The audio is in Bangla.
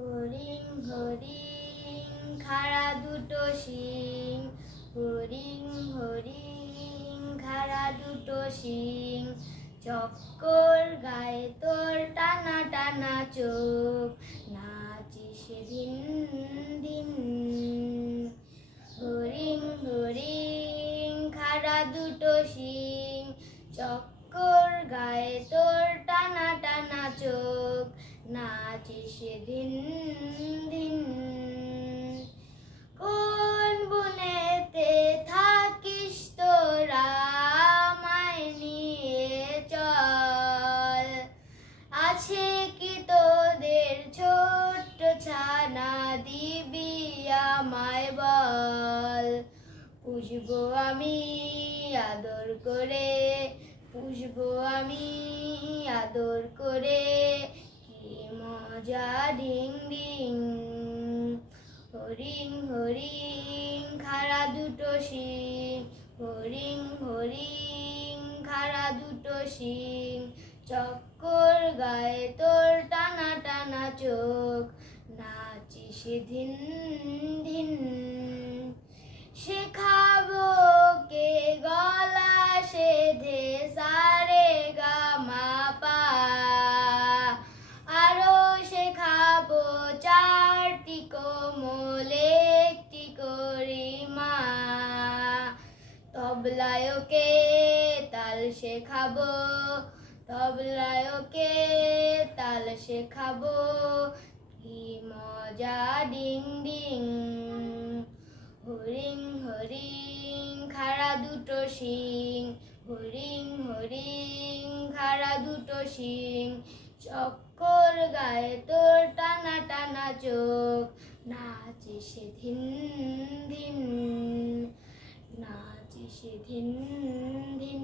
হরিং হরিং, খাড়া দুটো শিং। হরিং হরিং, খাড়া দুটো শিং। চক্কর গায়ে তোর টানা টানা চোখ, নাচিস দিন দিন। হরিং হরিং, খাড়া দুটো শিং, চক্কর গায়ে তোর টানা টানা চোখ। নাচিস দিন দিন। কোন বনেতে থাকিস তোরা আমায় নিয়ে চল। আছে কি তোদের ছোট্ট ছানা দিবি আমায় বল। পুষবো আমি আদর করে, পুষবো আমি আদর করে। মজা ডিং ডিং হরিং হরিং খাড়া দুটো শিং হরিং হরিং খাড়া দুটো শিং চক্কর গায়ে তোর টানা টানা চোখ, নাচিস ধিন ধিন। শেখাবো তবলায়কে তাল শেখাবো, তবলায় ওকে তাল শেখাবো, কি মজা ডিং ডিং। হরিং হরিং, খাড়া দুটো শিং। হরিং হরিং, খাড়া দুটো শিং। চক্কর গায়ে তোর টানা টানা চোখ। নাচিস ধিন ধিন। নাচিস ধিন ধিন